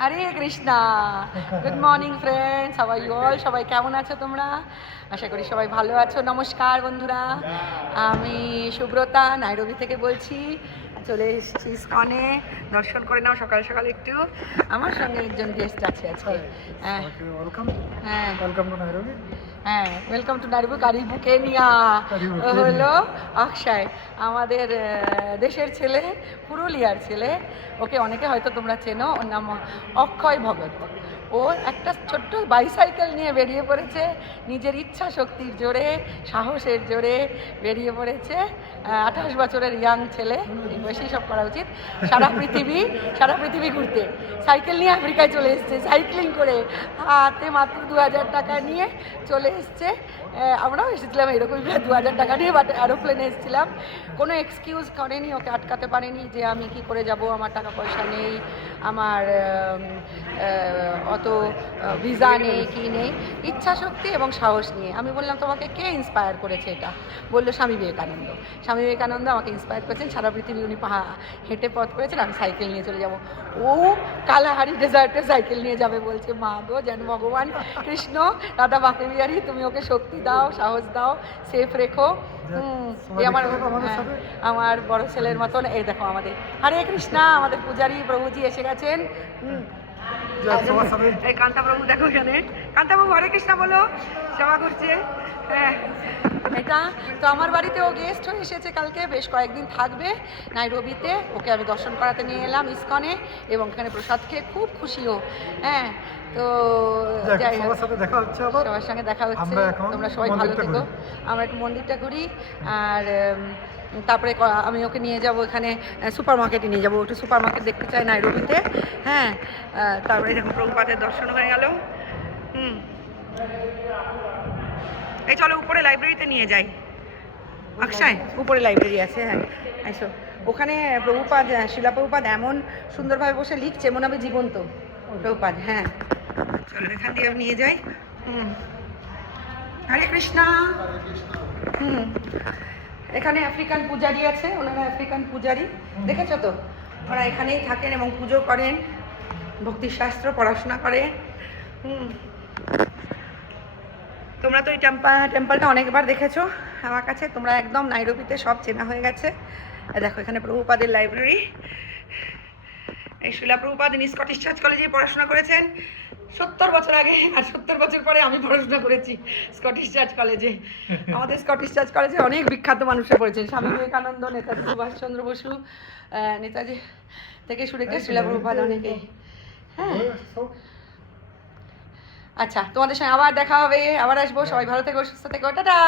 Hare Krishna. Good morning friends, how are you all? সবাই কেমন আছো তোমরা? আশা করি সবাই ভালো আছো। নমস্কার বন্ধুরা, আমি সুব্রতা নাইরোবি থেকে বলছি। চলে এসেছি ইসকনে, দর্শন করে নাও সকাল সকাল একটু। আমার সঙ্গে একজন গেস্ট আছে আজকে। হ্যাঁ হ্যাঁ, ওয়েলকাম টু নাইরোবি। কারিবু কেনিয়া হলো অক্ষয়, আমাদের দেশের ছেলে, পুরুলিয়ার ছেলে। ওকে অনেকে হয়তো তোমরা চেনো, ওর নাম অক্ষয় ভগত। ও একটা ছোট্ট বাইসাইকেল নিয়ে বেরিয়ে পড়েছে, নিজের ইচ্ছা শক্তির জোরে, সাহসের জোরে বেরিয়ে পড়েছে। 28 বছরের ইয়াং ছেলে, এই বয়সেই সব করা উচিত। সারা পৃথিবী ঘুরতে সাইকেল নিয়ে আফ্রিকায় চলে এসছে, সাইক্লিং করে, হাতে মাত্র 2000 টাকা নিয়ে চলে এসছে। আমরাও এসেছিলাম এরকমই 2000 টাকা নিয়ে, বাট এরোপ্লেনে এসেছিলাম। কোনো এক্সকিউজ করেনি, ওকে আটকাতে পারেনি যে আমি কি করে যাব, আমার টাকা পয়সা নেই, আমার অত ভিসা নেই, কি নেই। ইচ্ছা শক্তি এবং সাহস নিয়ে। আমি বললাম তোমাকে কে ইন্সপায়ার করেছে? এটা বললো স্বামী বিবেকানন্দ। স্বামী বিবেকানন্দ আমাকে ইন্সপায়ার করেছেন, সারা পৃথিবী উনি হেঁটে পথ করেছেন, আমি সাইকেল নিয়ে চলে যাব। ও কালাহারি ডেজার্টে সাইকেল নিয়ে যাবে বলছে। মা গো, যেন ভগবান কৃষ্ণ রাধা বাপে বিহারি তুমি ওকে শক্তি দাও, সাহস দাও, সেফ রেখো। আমার বড় ছেলের মতন। এই দেখো আমাদের হরে কৃষ্ণা, আমাদের পূজারী প্রভুজি এসে গেছেন। এই কান্তাবাবু দেখো, এখানে কান্তাবাবু হরে কৃষ্ণা বলো, সেবা করছে। হ্যাঁ, এটা তো আমার বাড়িতে ও গেস্ট হয়ে এসেছে কালকে, বেশ কয়েকদিন থাকবে নাইরোবিতে। ওকে আমি দর্শন করাতে নিয়ে এলাম ইসকনে, এবং এখানে প্রসাদ খেয়ে খুব খুশি ও। হ্যাঁ, তো যাই হোক, সবার সঙ্গে দেখা হচ্ছে। তোমরা সবাই ভালো থেকো। আমরা একটু মন্দিরটা ঘুরি, আর তারপরে আমি ওকে নিয়ে যাব এখানে সুপার মার্কেটে নিয়ে যাবো। একটু সুপার মার্কেট দেখতে চাই নাইরোবিতে। হ্যাঁ, তারপরে দেখুন প্রভুপাদের দর্শন হয়ে গেল। এই চলো উপরে লাইব্রেরিতে নিয়ে যাই। অক্ষয়, উপরে লাইব্রেরি আছে। হ্যাঁ এসো। ওখানে প্রভুপাদ, শিলা প্রভুপাদ এমন সুন্দরভাবে বসে লিখছে, মনে হবে জীবন্ত প্রভুপাদ। হ্যাঁ চলো এখান দিয়ে নিয়ে যাই। হরে কৃষ্ণা। এখানে আফ্রিকান পূজারি আছে, ওনারা আফ্রিকান পূজারি, দেখেছো তো? ওরা এখানেই থাকেন এবং পুজো করেন, ভক্তিশাস্ত্র পড়াশোনা করে। তোমরা তো এই টেম্পলটা অনেকবার দেখেছো আমার কাছে। তোমরা একদম নাইরোবিতে সব চেনা হয়ে গেছে। দেখো এখানে প্রভুপাদের লাইব্রেরি। এই শিলা প্রভুপাদ স্কটিশ চার্চ কলেজে পড়াশোনা করেছেন 70 বছর আগে, আর 70 বছর পরে আমি পড়াশোনা করেছি স্কটিশ চার্চ কলেজে। আমাদের স্কটিশ চার্চ কলেজে অনেক বিখ্যাত মানুষরা পড়েছেন, স্বামী বিবেকানন্দ, নেতাজি সুভাষচন্দ্র বসু, নেতাজি থেকে শুরু করে শিলা প্রভুপাদ, অনেকেই। হ্যাঁ আচ্ছা, তোমাদের সঙ্গে আবার দেখা হবে, আবার আসবো। সবাই ভালো থেকো, সুস্থ থেকো, টাটা।